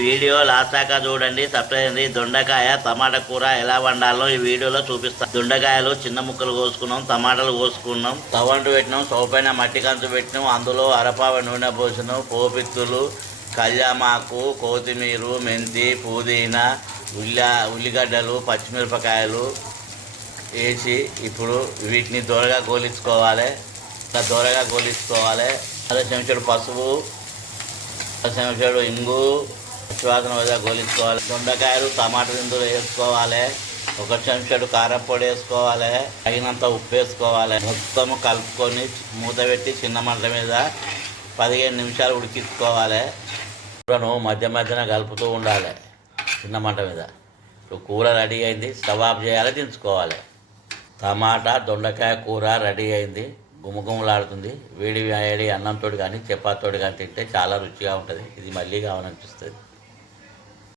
Video last దాకా చూడండి. Subscribe. దొండకాయ టమాటా కూర ఎలా వండాలో ఈ వీడియోలో చూపిస్తాం. దొండకాయలు చిన్న ముక్కలు కోసుకున్నాం, టమాటాలు కోసుకున్నాం, స్టవ్ అంటు పెట్టినాం, స్టవ్ పైన మట్టి కంచు పెట్టినాం, అందులో అరపావ నూనె పోసినాం, పోపిత్తులు, కళ్యామాకు, కొత్తిమీర, మెంతి, పుదీనా, ఉల్లిగడ్డలు, పచ్చిమిరపకాయలు వేసి ఇప్పుడు వీటిని దూరగా గోలించుకోవాలి. ఇట్లా దూరగా గోలించుకోవాలి. అర చెంచాడు పసుపు, అర చెంచాడు ఇంగు, పచ్చివాసన వద్ద గోలించుకోవాలి. దొండకాయలు టమాటా ఇందులో వేసుకోవాలి. ఒక చెంచాడు కారం పొడి వేసుకోవాలి. తగినంత ఉప్పు వేసుకోవాలి. మొత్తము కలుపుకొని మూత పెట్టి చిన్న మంట మీద 15 నిమిషాలు ఉడికించుకోవాలి. కూరను మధ్య మధ్యన కలుపుతూ ఉండాలి చిన్న మంట మీద. కూర రెడీ అయింది. స్టవ్ ఆఫ్ చేయాలి, దించుకోవాలి. టమాటా దొండకాయ కూర రెడీ అయింది. గుమగుమలాడుతుంది. వేడి వేడి అన్నంతో కానీ చపాతీతో కానీ తింటే చాలా రుచిగా ఉంటుంది. ఇది మళ్ళీ కావాలనిపిస్తుంది.